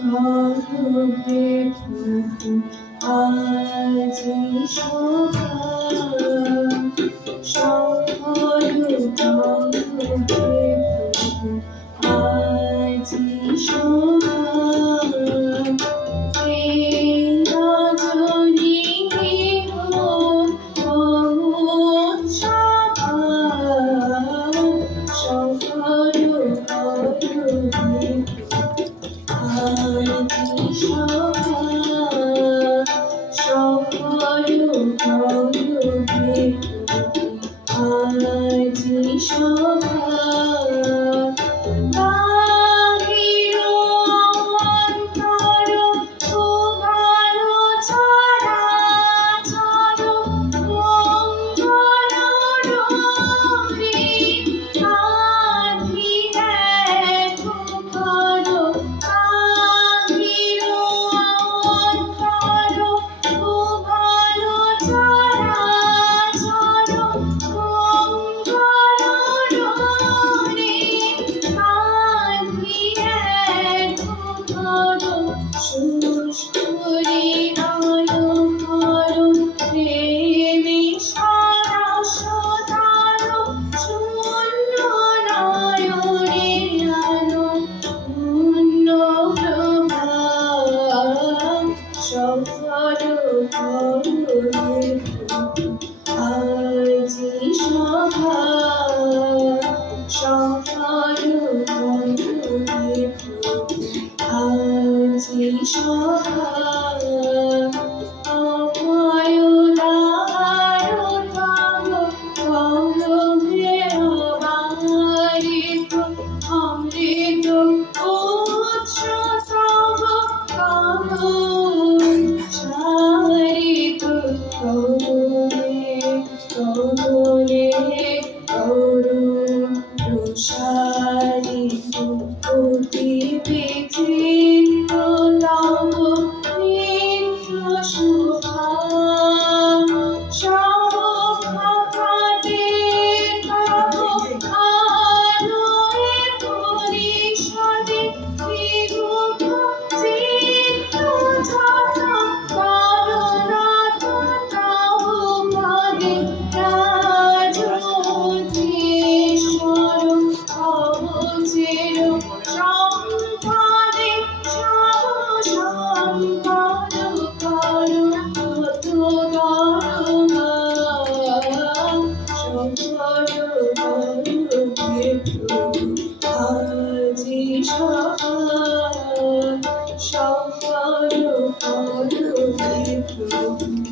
করবে প্রভু আজি সভা সফল করবে প্রভু আজি সভা আজি সভা আজি সভা সফল করবে প্রভু আজি সভা অমৃত উৎস তব কমলে করুণ প্রসারিত অতি বিচিত্র তব নিত্য শোভা সর্বভাবে তব আলোয় পরিষদে বিরূপ চিত্ত যত করুণাত তব পদে রাজোধীশ্বর তব চির সম্পদে সব সম্পদ করুণ কত গরমা সফল করবে প্রভু আজি সভা সফল করবে প্রভু